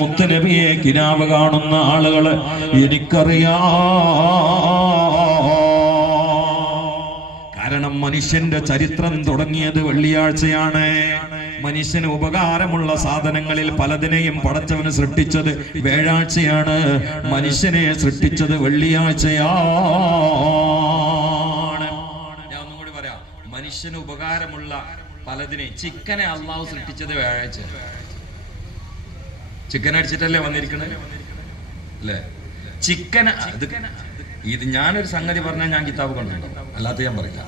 മുത്തനബിയെ കിനാവ് കാണുന്ന ആളുകൾ എനിക്കറിയാ. കാരണം മനുഷ്യന്റെ ചരിത്രം തുടങ്ങിയത് വെള്ളിയാഴ്ചയാണ്. മനുഷ്യന് ഉപകാരമുള്ള സാധനങ്ങളിൽ പലതിനെയും പടച്ചവന് സൃഷ്ടിച്ചത് വ്യാഴാഴ്ചയാണ്. മനുഷ്യനെ സൃഷ്ടിച്ചത് വെള്ളിയാഴ്ചയാ ഞാൻ ഒന്നുകൂടി പറയാം. മനുഷ്യന് ഉപകാരമുള്ള പലതിനെ ചിക്കനെ അള്ളാഹു സൃഷ്ടിച്ചത് വ്യാഴാഴ്ച ചിക്കൻ അടിച്ചിട്ടല്ലേ വന്നിരിക്കണത് അല്ലേ? ചിക്കൻ ഇത് ഞാനൊരു സംഗതി പറഞ്ഞാൽ ഞാൻ കിതാബ് കൊണ്ടുണ്ടാവും അല്ലാത്ത ഞാൻ പറയില്ല.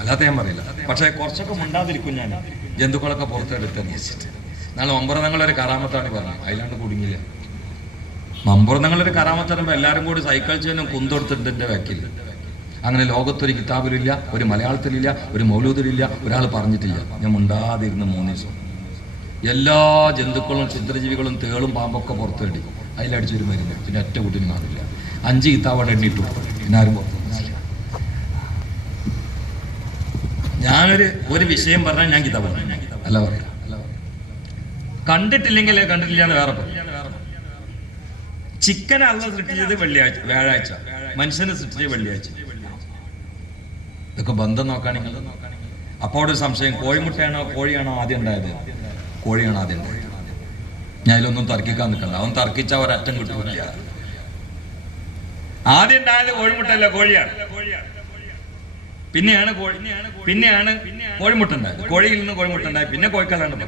അല്ലാത്ത ഞാൻ പറയില്ല. പക്ഷെ കുറച്ചൊക്കെ മുണ്ടാതിരിക്കും ഞാൻ. ജന്തുക്കളൊക്കെ പുറത്തെടുത്ത് അന്വേഷിച്ചിട്ട്. നാളെ ഒമ്പറന്നങ്ങളൊരു കറാമത്താണ് പറഞ്ഞു. അതിലാണ്ട് കുടുങ്ങില്ല. മമ്പുറന്നങ്ങളൊരു കറാമത്ത് പറയുമ്പോൾ എല്ലാവരും കൂടി സൈക്കിൾ ചെയ്യാനും കുന്തൊടുത്തിട്ടുണ്ട് എന്റെ അങ്ങനെ ലോകത്തൊരു കിതാബിലില്ല ഒരു മലയാളത്തിലില്ല ഒരു മൗലൂദിലില്ല ഒരാൾ പറഞ്ഞിട്ടില്ല. ഞാൻ മുണ്ടാതിരുന്ന മൂന്ന് ദിവസം. എല്ലാ ജന്തുക്കളും ക്ഷുദ്രജീവികളും തേളും പാമ്പൊക്കെ പുറത്തേടി അതിലടിച്ചൊരു മരുന്ന്. പിന്നെ ഒറ്റ കുട്ടിനും കാണില്ല അഞ്ച് ഇത്താവണ എണ്ണിട്ടു പിന്നെ ആരും പുറത്തു. ഞാനൊരു ഒരു വിഷയം പറഞ്ഞാൽ ഞാൻ കിതാബ് പറഞ്ഞു. അല്ല പറയാം. കണ്ടിട്ടില്ലെങ്കിൽ കണ്ടിട്ടില്ല എന്ന് വേറെ ചിക്കൻ അല്ല സൃഷ്ടിച്ചത് വെള്ളിയാഴ്ച വ്യാഴാഴ്ച. മനുഷ്യനെ സൃഷ്ടിച്ചത് വെള്ളിയാഴ്ച. ഇതൊക്കെ ബന്ധം നോക്കാണെങ്കിൽ. അപ്പോൾ ഒരു സംശയം. കോഴിമുട്ടയാണോ കോഴിയാണോ ആദ്യം ഉണ്ടായത്? കോഴിയാണ് ആദ്യം ഞാൻ അതിലൊന്നും തർക്കിക്കാൻ നിൽക്കണ്ട. അവൻ തർക്കിച്ച ഒരറ്റം കിട്ടൂല ആദ്യം ഉണ്ടായത് കോഴിമുട്ടല്ല കോഴിയാണ്. പിന്നെയാണ് കോഴി. പിന്നെയാണ് കോഴിമുട്ടുണ്ടായത്. കോഴിയിൽ നിന്ന് കോഴിമുട്ടുണ്ടായി പിന്നെ കോഴിക്കാലാണ്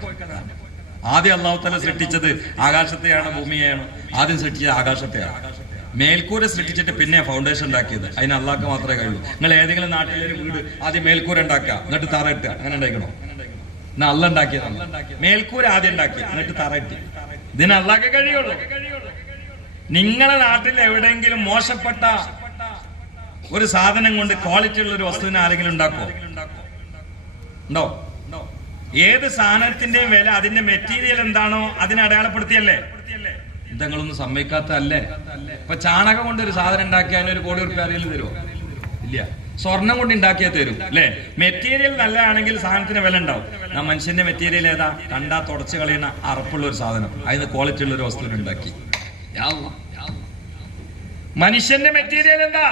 ആദ്യം അള്ളാഹുത്തല സൃഷ്ടിച്ചത് ആകാശത്തെയാണ് ഭൂമിയെയാണ്. ആദ്യം സൃഷ്ടിച്ചത് ആകാശത്തെയാണ്. മേൽക്കൂര സൃഷ്ടിച്ചിട്ട് പിന്നെ ഫൗണ്ടേഷൻ ഉണ്ടാക്കിയത്. അതിന് അള്ളാഹ്ക്ക് മാത്രമേ കഴിയൂ. നിങ്ങൾ ഏതെങ്കിലും നാട്ടിലൊരു വീട് ആദ്യം മേൽക്കൂര ഉണ്ടാക്കുക. എന്നിട്ട് തറ ഇട്ടുക. അങ്ങനെ ഉണ്ടാക്കണോ എന്നാ അല്ല ഉണ്ടാക്കിയതാണ് മേൽക്കൂര ആദ്യം ഉണ്ടാക്കി എന്നിട്ട് തറ ഇട്ടി ഇതിന് അള്ളാഹ്ക്ക് കഴിയുള്ളൂ. നിങ്ങളെ നാട്ടിൽ എവിടെയെങ്കിലും മോശപ്പെട്ട ഒരു സാധനം കൊണ്ട് ക്വാളിറ്റി ഉള്ള ഒരു വസ്തുവിനെ ആരെങ്കിലും ഉണ്ടാക്കോ ഉണ്ടോ? ഏത് സാധനത്തിന്റെയും വില അതിന്റെ മെറ്റീരിയൽ എന്താണോ അതിനെ അടയാളപ്പെടുത്തിയല്ലേ? ഇതങ്ങളൊന്നും സമ്മതിക്കാത്തല്ലേ ഇപ്പൊ ചാണകം കൊണ്ട് ഒരു സാധനം ഉണ്ടാക്കി അതിനൊരു കോടി റുപ്യ ആരെങ്കിലും തരുമോ ഇല്ല. സ്വർണം കൊണ്ട് ഉണ്ടാക്കിയ തരും അല്ലെ മെറ്റീരിയൽ നല്ലതാണെങ്കിൽ സാധനത്തിന് വില ഉണ്ടാവും. ആ മനുഷ്യന്റെ മെറ്റീരിയൽ ഏതാ? കണ്ടാ തുടച്ചു കളയുന്ന അറപ്പുള്ള ഒരു സാധനം. അതിന് ക്വാളിറ്റി ഉള്ള ഒരു വസ്തു ഉണ്ടാക്കി. മനുഷ്യന്റെ മെറ്റീരിയൽ എന്താ?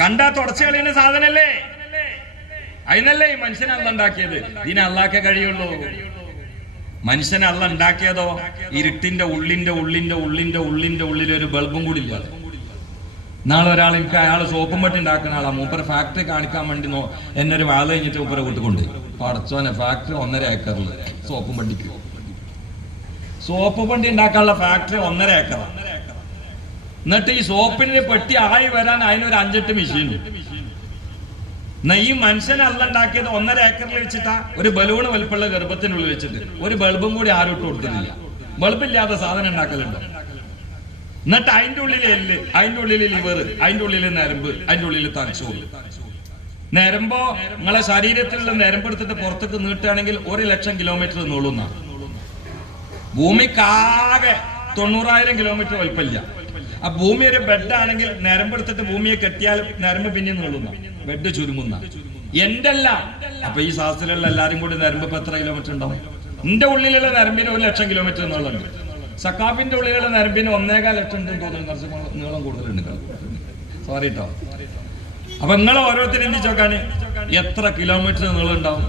കണ്ടാ തുടച്ചു കളയുന്ന സാധനല്ലേ? അതിനല്ലേ ഈ മനുഷ്യനെ അല്ല ഉണ്ടാക്കിയത്? ഇതിനെ അല്ലാക്കേ കഴിയുള്ളൂ. മനുഷ്യനെ അല്ല ഉണ്ടാക്കിയതോ? ഇരുട്ടിന്റെ ഉള്ളിന്റെ ഉള്ളിന്റെ ഉള്ളിന്റെ ഉള്ളിന്റെ ഉള്ളിൽ ഒരു ബൾബും കൂടി ഇല്ല. നാളെ ഒരാൾ എനിക്ക് അയാൾ സോപ്പും പട്ടി ഉണ്ടാക്കുന്ന ആളാ. മൂപ്പര ഫാക്ടറി കാണിക്കാൻ വേണ്ടി നോ എന്നെ ഒരു വാള കഴിഞ്ഞിട്ട് മൂപ്പര കൂട്ടിക്കൊണ്ട് പടച്ചോനെ ഫാക്ടറി ഒന്നര ഏക്കറിൽ സോപ്പും പട്ടിക്ക്. സോപ്പ് പണ്ടി ഉണ്ടാക്കാനുള്ള ഫാക്ടറി ഒന്നര ഏക്കറാണ് എന്നിട്ട് ഈ സോപ്പിന് പെട്ടി ആയി വരാൻ അതിനൊരു അഞ്ചെട്ട് മെഷീൻ എന്നാ ഈ മനുഷ്യനെ അല്ല ഉണ്ടാക്കിയത് ഒന്നര ഏക്കറിൽ വെച്ചിട്ടാ ഒരു ബലൂണ് വലിപ്പുള്ള ഗർഭത്തിനുള്ളിൽ വെച്ചിട്ട്. ഒരു ബൾബും കൂടി ആരും ഇട്ട് കൊടുത്തിട്ടില്ല. ബൾബില്ലാത്ത സാധനം ഉണ്ടാക്കലുണ്ടോ? എന്നിട്ട് അതിന്റെ ഉള്ളിൽ എല്ല് അതിന്റെ ഉള്ളിൽ ലിവർ അതിന്റെ ഉള്ളിൽ നരമ്പ് അതിന്റെ ഉള്ളിൽ തലച്ചോറ്. നരമ്പോ നിങ്ങളെ ശരീരത്തിലുള്ള നരമ്പ് എടുത്തിട്ട് പുറത്തേക്ക് നീട്ടുകയാണെങ്കിൽ ഒരു ലക്ഷം കിലോമീറ്റർ നീളുന്ന ഭൂമിക്കാകെ തൊണ്ണൂറായിരം കിലോമീറ്റർ വലിപ്പമില്ല. ആ ഭൂമി ഒരു ബെഡ് ആണെങ്കിൽ നരമ്പ് എടുത്തിട്ട് ഭൂമിയെ കെട്ടിയാൽ നരമ്പ് പിന്നെ നീളുന്ന ബെഡ് ചുരുങ്ങുന്ന എന്റെ അപ്പൊ ഈ ശാസ്ത്രത്തിലുള്ള എല്ലാരും കൂടി നരമ്പ് ഇപ്പൊ എത്ര കിലോമീറ്റർ ഉണ്ടാവും? എന്റെ ഉള്ളിലുള്ള നരമ്പിന് ഒരു ലക്ഷം കിലോമീറ്റർ നീളമുണ്ട്. സക്കാഫിന്റെ ഉള്ളിലുള്ള നരമ്പിന് ഒന്നേകാൽ ലക്ഷം തോന്നുന്നു. കുറച്ച് നീളം കൂടുതലുണ്ട് സോറി കേട്ടോ അപ്പൊ നിങ്ങൾ ഓരോരുത്തരും എന്ത് ചോക്കാന് എത്ര കിലോമീറ്റർ നീളം ഉണ്ടാവും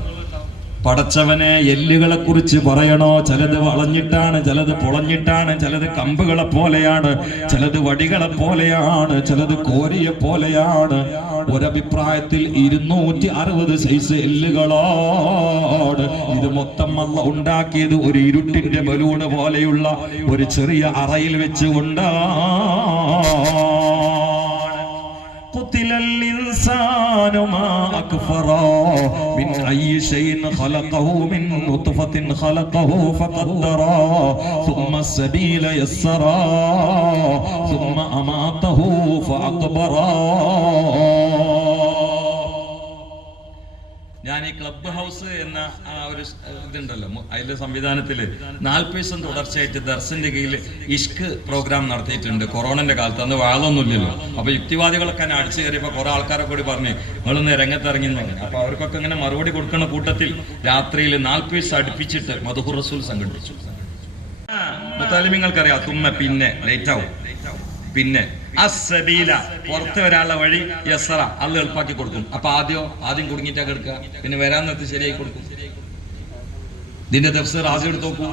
പടച്ചവനെ എല്ലുകളെ കുറിച്ച് പറയണോ? ചിലത് വളഞ്ഞിട്ടാണ് ചിലത് പൊളഞ്ഞിട്ടാണ് ചിലത് കമ്പുകളെ പോലെയാണ് ചിലത് വടികളെ പോലെയാണ് ചിലത് കോരിയെ പോലെയാണ്. ഒരഭിപ്രായത്തിൽ ഇരുന്നൂറ്റി അറുപത് സൈസ് എല്ലുകളോട് ഇത് മൊത്തം അല്ല ഉണ്ടാക്കിയത് ഒരു ഇരുട്ടിന്റെ ബലൂണ് പോലെയുള്ള ഒരു ചെറിയ അറയിൽ വെച്ചുകൊണ്ടാണ് قتل الإنسان ما أكفره من أي شيء خلقه من نطفة خلقه فقدره ثم السبيل يسره ثم أماته فأقبره ഈ ക്ലബ് ഹൗസ് എന്ന ആ ഒരു ഇതുണ്ടല്ലോ. അതിലെ സംവിധാനത്തിൽ നാൽപ്പത് ദിവസം തുടർച്ചയായിട്ട് ദർശന്റെ കീഴിൽ ഇഷ്ക് പ്രോഗ്രാം നടത്തിയിട്ടുണ്ട്. കൊറോണന്റെ കാലത്ത്. അന്ന് വാഴൊന്നുമില്ലല്ലോ അപ്പൊ യുക്തിവാദികളൊക്കെ തന്നെ അടിച്ചു കയറിയപ്പോ കുറെ ആൾക്കാരെ കൂടി പറഞ്ഞു നിങ്ങളൊന്ന് രംഗത്തിറങ്ങി പറഞ്ഞു. അപ്പൊ അവർക്കൊക്കെ ഇങ്ങനെ മറുപടി കൊടുക്കുന്ന കൂട്ടത്തിൽ രാത്രിയിൽ നാൽപ്പത് ദിവസം അടുപ്പിച്ചിട്ട് മധുഹുർ റസൂൽ സംഘടിപ്പിച്ചു. മുത്താലിമിങ്ങൾക്കറിയാം തുമ്മ പിന്നെ ലൈറ്റ് ആവും. പിന്നെ അസബീല പുറത്ത് വരാനുള്ള വഴി യസറ അള്ള എളുപ്പാക്കി കൊടുക്കും. അപ്പൊ ആദ്യം? ആദ്യം കുടുങ്ങിയിട്ടാ കിടക്കുക. പിന്നെ വരാൻ നിർത്തി ശരിയായി കൊടുക്കും. ഇതിന്റെ ദിവസം ആദ്യം എടുത്ത് നോക്കൂ.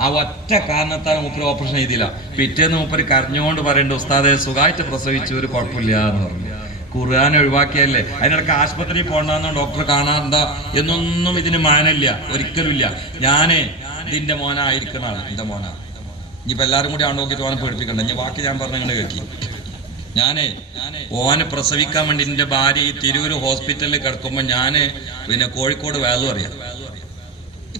ആ ഒറ്റ കാരണത്താൽ മൂപ്പര് ഓപ്പറേഷൻ ചെയ്തില്ല. പിറ്റേന്ന് മൂപ്പര് കരഞ്ഞുകൊണ്ട് പറയേണ്ട ഉസ്താദെ സുഖമായിട്ട് പ്രസവിച്ചു ഒരു കുഴപ്പമില്ല എന്ന് പറഞ്ഞു. ഖുർആൻ ഒഴിവാക്കിയല്ലേ? അതിനിടയ്ക്ക് ആശുപത്രിയിൽ പോകണമെന്ന് ഡോക്ടർ കാണാണ്ട എന്നൊന്നും ഇതിന് മാനില്ല ഒരിക്കലും ഇല്ല. ഞാനേ ഇതിന്റെ മോനായിരിക്കണാണ് എന്റെ മോനാ. ഇനിയിപ്പോ എല്ലാവരും കൂടി ആണ് നോക്കിയിട്ട് ഓനെ പേടിപ്പിക്കണ്ട. ഇനി ബാക്കി ഞാൻ പറഞ്ഞ കേൾക്കി ഞാനേ ഓനെ പ്രസവിക്കാൻ വേണ്ടി എന്റെ ഭാര്യ ഈ തിരൂര് ഹോസ്പിറ്റലിൽ കിടക്കുമ്പോൾ ഞാൻ പിന്നെ കോഴിക്കോട് വേദം അറിയാം.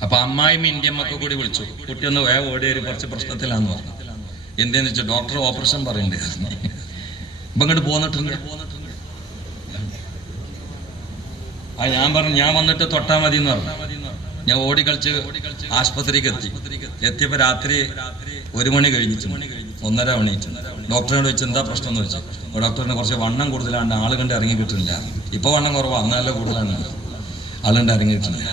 അപ്പൊ അമ്മായിയും ഇന്ത്യമ്മൊക്കെ കൂടി വിളിച്ചു. കുട്ടി ഒന്ന് വേഗം ഓടി കുറച്ച് പ്രശ്നത്തിലാന്ന് പറഞ്ഞു. എന്തെന്ന് വെച്ചാൽ ഡോക്ടർ ഓപ്പറേഷൻ പറയണ്ടേ. ഇപ്പൊ ഇങ്ങോട്ട് പോന്നിട്ടുണ്ട് ആ ഞാൻ പറഞ്ഞു ഞാൻ വന്നിട്ട് തൊട്ടാ മതി എന്ന് പറഞ്ഞു. ഞാൻ ഓടി കളിച്ച് ആശുപത്രിക്ക് എത്തി. എത്തിയപ്പോ രാത്രി ഒരു മണി കഴിഞ്ഞു ഒന്നര മണി. ഡോക്ടറിനോട് ചോദിച്ചു എന്താ പ്രശ്നം എന്ന് വെച്ചു ഡോക്ടറിന് കുറച്ച് വണ്ണം കൂടുതലാണ് ആൾ കണ്ട് ഇറങ്ങി കിട്ടുന്നില്ല ഇപ്പൊ വണ്ണം കുറവാ അന്നല്ല കൂടുതലാണ്. ആളുണ്ട് ഇറങ്ങി കിട്ടുന്നില്ല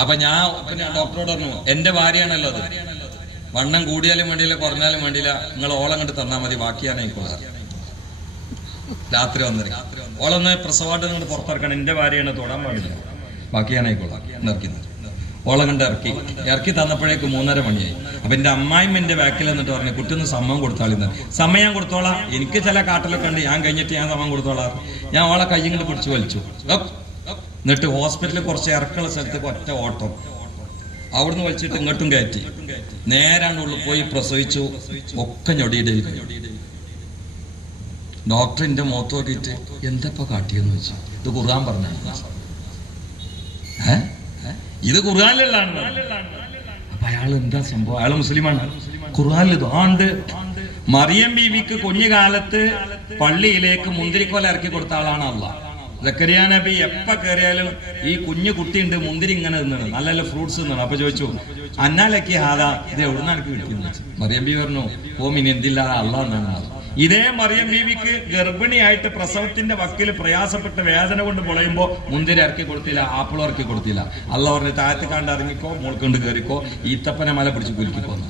അപ്പൊ ഞാൻ പിന്നെ ഡോക്ടറോട് പറഞ്ഞു എന്റെ ഭാര്യയാണല്ലോ അത്. വണ്ണം കൂടിയാലും വേണ്ടിയില്ല കുറഞ്ഞാലും വേണ്ടിയില്ല. നിങ്ങൾ ഓളം കണ്ട് തന്നാൽ മതി ബാക്കി ഞാൻ ആയിക്കോളാം. രാത്രി വന്നിരി ഓളൊന്ന് പ്രസവാട്ട് നിങ്ങൾ പുറത്തിറക്കണം. എന്റെ ഭാര്യയാണ് തൊടാൻ പാടില്ല ബാക്കി ഞാൻ ആയിക്കോളാം. ഇറക്കുന്നത് ഓളം കണ്ട് ഇറക്കി. ഇറക്കി തന്നപ്പോഴേക്ക് മൂന്നര മണിയായി. അപ്പൊ എന്റെ അമ്മായിമ്മ എന്റെ ബാക്കിൽ എന്നിട്ട് പറഞ്ഞു കുട്ടിയൊന്ന് സമ്മം കൊടുത്താളിന്ന്. സമയം ഞാൻ കൊടുത്തോളാം. എനിക്ക് ചില കാട്ടിലൊക്കെ ഉണ്ട്. ഞാൻ കഴിഞ്ഞിട്ട് ഞാൻ സമയം കൊടുത്തോളാം. ഞാൻ ഓളെ കൈ കൊണ്ട് പിടിച്ച് വലിച്ചു. എന്നിട്ട് ഹോസ്പിറ്റലിൽ കുറച്ച് ഇറക്കുള്ള സ്ഥലത്തേക്ക് ഒറ്റ ഓട്ടം. അവിടുന്ന് വലിച്ചിട്ട് ഇങ്ങോട്ടും കയറ്റി. നേരാണ് ഉള്ളിൽ പോയി പ്രസവിച്ചു. ഒക്കെ ഞൊടിയിടയിൽ ഡോക്ടറിന്റെ മുഖത്ത് നോക്കിയിട്ട് എന്തപ്പോ കാട്ടിയെന്ന് വെച്ചു ഇത് ഖുർആൻ പറഞ്ഞ ഇത് ഖുർആാനിലാണ് അപ്പൊ അയാൾ എന്താ സംഭവം? അയാൾ മുസ്ലിമാണ്. ഖുർആാനിലത് ആണ്ട് മറിയം ബീവിക്ക് കുഞ്ഞുകാലത്ത് പള്ളിയിലേക്ക് മുന്തിരിക്കോല ഇറക്കി കൊടുത്ത ആളാണ് അള്ളാഹ്. സക്കരിയ നബി എപ്പ കയറിയാലും ഈ കുഞ്ഞു കുട്ടി ഉണ്ട് മുന്തിരി ഇങ്ങനെ തിന്നാണ്. നല്ല നല്ല ഫ്രൂട്ട്സ് തിന്നാണ്. അപ്പൊ ചോദിച്ചു അന്നാലക്കി ഹാദാ ഇത് എവിടുന്നാണ് കിട്ടിയെന്ന്? മറിയം ബി പറഞ്ഞു ഓ മിനി എന്തില്ലാതെ അല്ല എന്നാണ്. ഇതേ മറിയം ബീവിക്ക് ഗർഭിണിയായിട്ട് പ്രസവത്തിന്റെ വക്കിൽ പ്രയാസപ്പെട്ട് വേദന കൊണ്ട് പൊളയുമ്പോൾ മുന്തിരി ഇറക്കി കൊടുത്തില്ല ആപ്പിൾ ഇറക്കി കൊടുത്തില്ല. അല്ല പറഞ്ഞ് താഴത്ത് കണ്ട് ഇറങ്ങിക്കോ മുൾക്കണ്ട് കയറിക്കോ ഈത്തപ്പനെ മല പിടിച്ച് കുലുക്കിക്കോന്ന്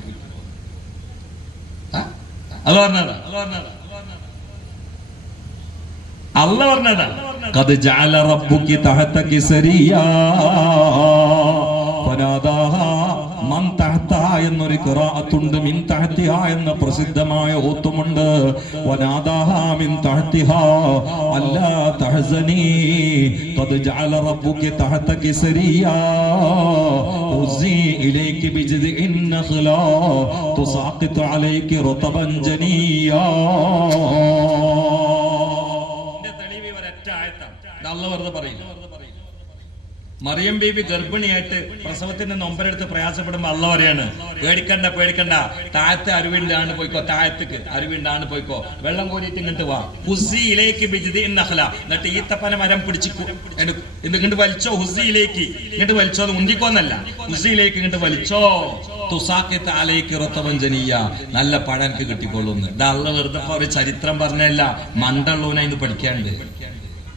അല്ല പറഞ്ഞതാ? അല്ല പറഞ്ഞതാ? അല്ല പറഞ്ഞതാ? സരിയാ. എന്നൊരു കിറാഅത്തുണ്ട് മിൻ തഹത്തിഹ എന്ന പ്രസിദ്ധമായ ഓത്തുമുണ്ട്. വനാദാഹ മിൻ തഹത്തിഹ അല്ലാ തഹസനി. ഖദ് ജഅല റബ്ബുക തഹതക കിസരിയ. ഉസി ഇലൈക ബിജ്ദിൻ നഖല തുസാഖിത അലൈക റതബൻ ജനിയ. അല്ലാഹു ഒരൊറ്റ ആയത്താണ് മറിയം ബീബി ഗർഭിണിയായിട്ട് പ്രസവത്തിന്റെ നൊമ്പരെടുത്ത് പ്രയാസപ്പെടുമ്പോ അള്ള പറയാണ് പേടിക്കണ്ട പേടിക്കണ്ട. താഴത്തെ അരുവിണ്ടാണ് പോയിക്കോ താഴത്തേക്ക് അരുവിണ്ടാണ് പോയിക്കോ. വെള്ളം കോരിയിട്ട് ഇങ്ങോട്ട് വാ. ഹുസിയിലേക്ക് ബിജിതി നഹല എന്നിട്ട് ഈത്തപ്പന മരം പിടിച്ചു ഇങ്ങോട്ട് വലിച്ചോ ഹുസിയിലേക്ക് ഇങ്ങോട്ട് വലിച്ചോ അത് ഉന്തിക്കോന്നല്ല ഹുസിയിലേക്ക് ഇങ്ങോട്ട് വലിച്ചോ. തുസാക്കി താലേക്ക് ഇറത്തവഞ്ചനീയ നല്ല പഴം എനിക്ക് കിട്ടിക്കൊള്ളുന്നു ഇതാ അള്ള വെറുതെ ഒരു ചരിത്രം പറഞ്ഞല്ല മണ്ടുള്ളവനെ ഇന്ന് പഠിക്കാണ്ട്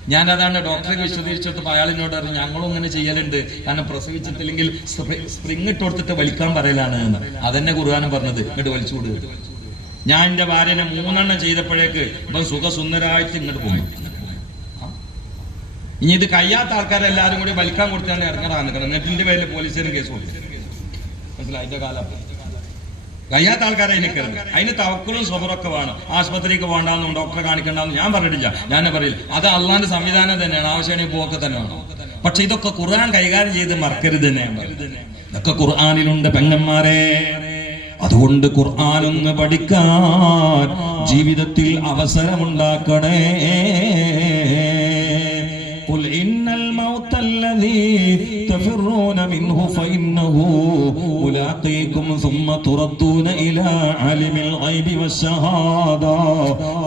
ഞാൻ അതാണ് ഡോക്ടറെ വിശദീകരിച്ചിട്ട് അയാൾ പറഞ്ഞു ഞങ്ങളും ഇങ്ങനെ ചെയ്യലുണ്ട്. കാരണം പ്രസവിച്ചിട്ടില്ലെങ്കിൽ സ്പ്രി- സ്പ്രിങ് ഇട്ട് കൊടുത്തിട്ട് വലിക്കാൻ പറയലാണ് എന്ന്. അതെന്നെ കുറുവാനും പറഞ്ഞത്. ഇങ്ങോട്ട് വലിച്ചുകൂട് ഞാൻ എന്റെ ഭാര്യനെ മൂന്നെണ്ണം ചെയ്തപ്പോഴേക്ക് ഇപ്പം സുഖസുന്ദരായിട്ട് ഇങ്ങോട്ട് പോകും ഇനി ഇത് കഴിയാത്ത ആൾക്കാരെല്ലാരും കൂടി വലിക്കാൻ കൊടുത്താണ് ഇറങ്ങാൻ നിൽക്കണം എന്നിട്ട് എന്റെ പേരിൽ പോലീസിനും കേസ് കൊടുത്തു മനസ്സിലായി? കാലം. കഴിയാത്ത ആൾക്കാരെ അതിന് കയറും അതിന് തവക്കലും സ്വബറൊക്കെ വേണം ആശുപത്രിക്ക് പോകണ്ടെന്നും ഡോക്ടറെ കാണിക്കണ്ടെന്നും ഞാൻ പറഞ്ഞിട്ടില്ല ഞാൻ പറയില്ല അത് അള്ളാന്റെ സംവിധാനം തന്നെയാണ് ആവശ്യമാണെങ്കിൽ പോക്ക് തന്നെയാണ് പക്ഷെ ഇതൊക്കെ ഖുർആൻ കൈകാര്യം ചെയ്ത് മറക്കരുത് തന്നെ ഞാൻ പറയുന്നത്. ഇതൊക്കെ ഖുർആനിലുണ്ട് പെങ്ങന്മാരെ അതുകൊണ്ട് ഖുർആൻ ഒന്ന് പഠിക്കാൻ ജീവിതത്തിൽ അവസരമുണ്ടാക്കണേ قل إن الموت الذي تفرون منه فإنه ملاقيكم ثم تردون إلى عالم الغيب والشهادة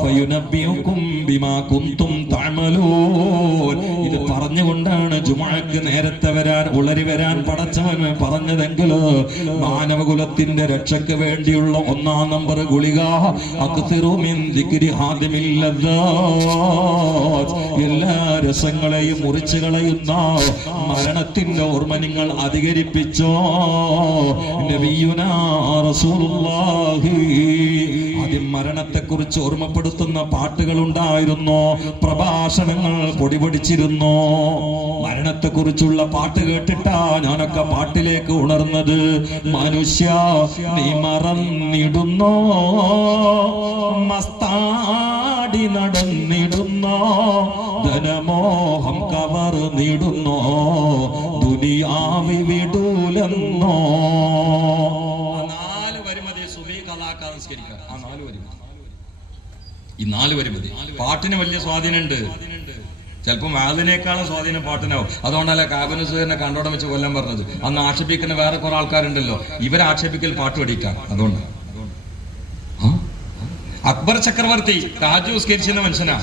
فينبئكم بما كنتم تعملون ഇത് പറഞ്ഞുകൊണ്ടാണ് ജുമഴക്ക് നേരത്തെ വരാൻ ഉളരി വരാൻ പടച്ചവൻ പറഞ്ഞതെങ്കിൽ മാനവകുലത്തിന്റെ രക്ഷയ്ക്ക് വേണ്ടിയുള്ള ഒന്നാം നമ്പർ ഗുളിക അക്തിറുമിൻ ദിക്രി ഹാദിമില്ലദ്ദാത്ത്. എല്ലാ രസങ്ങളെയും മുറിച്ചു കളയുന്ന മരണത്തിന്റെ ഓർമ്മ നിങ്ങൾ അധികരിപ്പിച്ചോ? ആദ്യം മരണത്തെക്കുറിച്ച് ഓർമ്മപ്പെടുത്തുന്ന പാട്ടുകൾ ഉണ്ടായിരുന്നു പ്രഭാഷണങ്ങൾ പൊടിപൊടിച്ചിരുന്നു. മരണത്തെക്കുറിച്ചുള്ള പാട്ട് കേട്ടിട്ടാ ഞാനൊക്കെ പാട്ടിലേക്ക് ഉണർന്നത്. മനുഷ്യ നീ മറന്നിടുന്നോ? മസ്താടി നടന്നിടുന്നോ? ധനമോഹം കവർന്നിടുന്നോ? ദുനിയാവി വിടൂലെന്നോ? നാല് വരി മതി സുബി കലാകാരൻ ആ നാല് വരി ഈ നാല് വരി പാട്ടിന് വലിയ സ്വാധീനമുണ്ട്. ചിലപ്പോൾ വാതിനേക്കാളും സ്വാധീനം പാട്ടിനാവും. അതുകൊണ്ടല്ല കാബനുസുഖനെ കണ്ടോടം വെച്ച് കൊല്ലം പറഞ്ഞത്. അന്ന് ആക്ഷേപിക്കുന്ന വേറെ കുറെ ആൾക്കാരുണ്ടല്ലോ. ഇവരെ ആക്ഷേപിക്കൽ പാട്ട് പഠിക്കാം അതുകൊണ്ട്. അക്ബർ ചക്രവർത്തി താജു സ്കരിച്ചിരുന്ന മനുഷ്യനാ.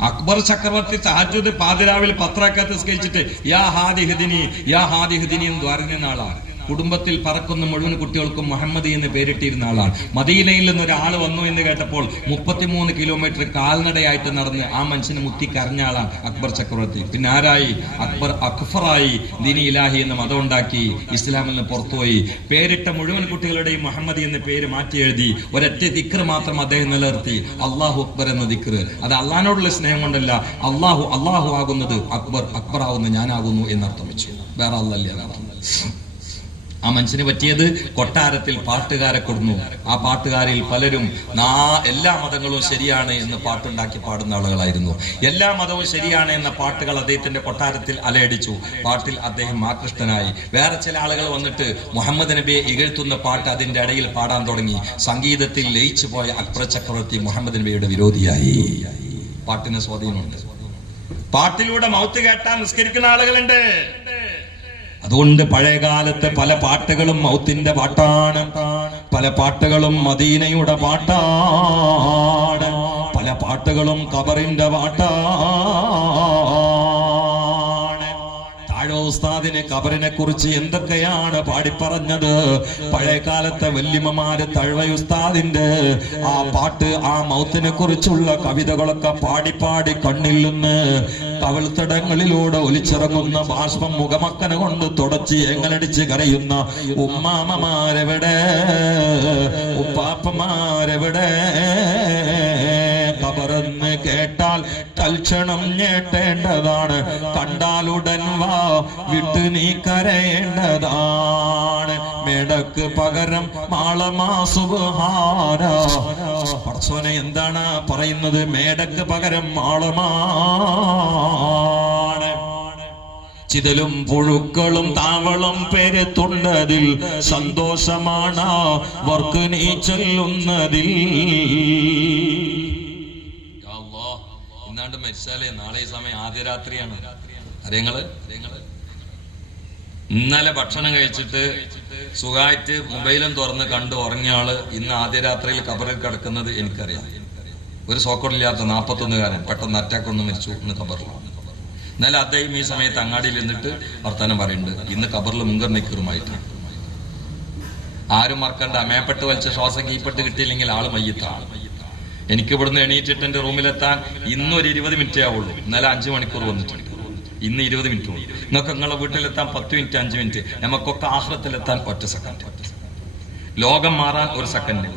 അക്ബർ ചക്രവർത്തി താജുദ് പാതിരാവിൽ പത്രക്കത്ത് സ്കരിച്ചിട്ട് യാ ഹാദിഹദിനി യാ ഹാദിഹദിനി എന്ന് ആളാണ് കുടുംബത്തിൽ പറക്കുന്ന മുഴുവൻ കുട്ടികൾക്കും മുഹമ്മദി എന്ന് പേരിട്ടിരുന്ന ആളാണ്. മദീനയിൽ നിന്ന് ഒരാൾ വന്നു എന്ന് കേട്ടപ്പോൾ മുപ്പത്തിമൂന്ന് കിലോമീറ്റർ കാൽനടയായിട്ട് നടന്ന് ആ മനുഷ്യനെ മുത്തി കരഞ്ഞ ആളാണ് അക്ബർ ചക്രവർത്തി. പിന്നെ ആരായി? അക്ബർ അക്ഫറായി. ദിനി ഇലാഹി എന്ന മതം ഉണ്ടാക്കി ഇസ്ലാമിൽ നിന്ന് പുറത്തുപോയി പേരിട്ട മുഴുവൻ കുട്ടികളുടെയും മുഹമ്മദി എന്ന പേര് മാറ്റി എഴുതി ഒരൊറ്റ ദിക്ർ മാത്രം അദ്ദേഹം നിലനിർത്തി. അള്ളാഹു അക്ബർ എന്ന ദിക്ർ. അത് അള്ളഹാനോടുള്ള സ്നേഹം കൊണ്ടല്ല അള്ളാഹു അള്ളാഹു ആകുന്നത് അക്ബർ അക്ബർ ആകുന്നു ഞാനാകുന്നു എന്നർത്ഥം വെച്ചു. വേറെ അല്ലല്ലേ ആ മനുഷ്യന് പറ്റിയത് കൊട്ടാരത്തിൽ പാട്ടുകാരെ കൊടുന്നു. ആ പാട്ടുകാരിൽ പലരും നാ എല്ലാ മതങ്ങളും ശരിയാണ് എന്ന് പാട്ടുണ്ടാക്കി പാടുന്ന ആളുകളായിരുന്നു. എല്ലാ മതവും ശരിയാണ് എന്ന പാട്ടുകൾ അദ്ദേഹത്തിന്റെ കൊട്ടാരത്തിൽ അലയടിച്ചു. പാട്ടിൽ അദ്ദേഹം ആകൃഷ്ടനായി. വേറെ ചില ആളുകൾ വന്നിട്ട് മുഹമ്മദ് നബിയെ ഇകഴ്ത്തുന്ന പാട്ട് അതിന്റെ ഇടയിൽ പാടാൻ തുടങ്ങി. സംഗീതത്തിൽ ലയിച്ചു പോയ അക്ബർ ചക്രവർത്തി മുഹമ്മദ് നബിയുടെ വിരോധിയായി. പാട്ടിന് സ്വാധീനമുണ്ട്. പാട്ടിലൂടെ മൗത്ത് കേട്ടാൻ നിസ്കരിക്കുന്ന ആളുകളുണ്ട്. അതുകൊണ്ട് പഴയകാലത്തെ പല പാട്ടുകളും മൗത്തിന്റെ പാട്ടാണ്. പല പാട്ടുകളും മദീനയുടെ പാട്ടാണ്. പല പാട്ടുകളും കബറിന്റെ പാട്ടാണ്. താഴോ ഉസ്താദിന് കബറിനെ കുറിച്ച് എന്തൊക്കെയാണ് പാടിപ്പറഞ്ഞത്? പഴയ കാലത്തെ വല്യമ്മമാര് തഴവ ഉസ്താദിന്റെ ആ പാട്ട് ആ മൗത്തിനെ കുറിച്ചുള്ള കവിതകളൊക്കെ പാടി പാടി കണ്ണിൽ നിന്ന് കവിൾത്തടങ്ങളിലൂടെ ഒലിച്ചിറങ്ങുന്ന ബാഷ്പം മുഖമക്കന കൊണ്ട് തുടച്ച് എങ്ങനടിച്ച് കരയുന്ന ഉമ്മാമമാരെവിടെ? ഉപ്പാപ്പമാരെവിടെ? തൽക്ഷണം ഞെട്ടേണ്ടതാണ്. കണ്ടാലുടൻ വാ വിട്ട് നീ കരയേണ്ടതാണ്. മേടക്ക് പകരം മാളമാ പർസോനെ എന്താണ് പറയുന്നത്? മേടക്ക് പകരം മാളമാണ്. ചിതലും പുഴുക്കളും താവളം പെരുത്തുണ്ടതിൽ സന്തോഷമാണ്. വർക്ക് നീ ചൊല്ലുന്നതിൽ ഇന്നാണ്ട് മരിച്ചാലേ നാളെ ഈ സമയം ആദ്യ രാത്രിയാണ്. അറിയങ്ങൾ ഇന്നലെ ഭക്ഷണം കഴിച്ചിട്ട് സുഖമായിട്ട് മൊബൈലും തുറന്ന് കണ്ട് ഉറങ്ങിയ ആൾ ഇന്ന് ആദ്യ രാത്രിയിൽ കബറിൽ കിടക്കുന്നത് എനിക്കറിയാം. ഒരു സോക്കറില്ലാത്ത നാപ്പത്തൊന്നുകാരൻ പെട്ടെന്ന് അറ്റാക്ക് ഒന്ന് മരിച്ചു ഇന്ന് കബറിലാണ് എന്നാലും അദ്ദേഹം ഈ സമയത്ത് അങ്ങാടിയിൽ നിന്നിട്ട് വർത്തമാനം പറയുന്നുണ്ട്. ഇന്ന് കബറിൽ മുങ്കർ നിക്കറുമായിട്ടാണ് ആരും മറക്കണ്ട. മേപ്പെട്ട് വലിച്ച ശ്വാസം കീപ്പെട്ട് കിട്ടിയില്ലെങ്കിൽ ആൾ മയ്യത്താണ് എനിക്ക് ഇവിടുന്ന് എണീറ്റിട്ട് എന്റെ റൂമിലെത്താൻ ഇന്നൊരു ഇരുപത് മിനിറ്റേ ആവുള്ളൂ. ഇന്നലെ അഞ്ചു മണിക്കൂർ വന്നിട്ടുണ്ട്. ഇന്ന് ഇരുപത് മിനിറ്റ് ഉള്ളൂ. നിങ്ങൾക്ക് നിങ്ങളെ വീട്ടിലെത്താൻ പത്ത് മിനിറ്റ് അഞ്ച് മിനിറ്റ്. നമുക്കൊക്കെ ആഹ്ലത്തിലെത്താൻ ഒറ്റ സെക്കൻഡ് ലോകം മാറാൻ ഒരു സെക്കൻഡ്